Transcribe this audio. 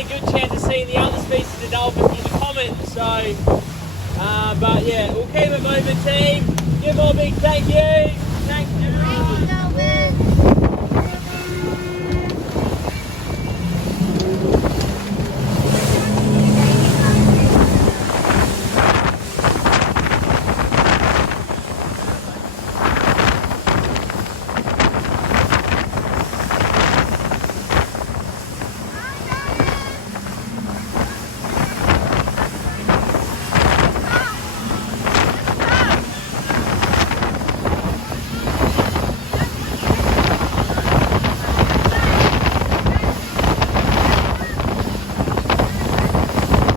a good chance of seeing the other species of dolphins in the comments. So, but yeah, we'll keep it moving, team. Give them a big thank you.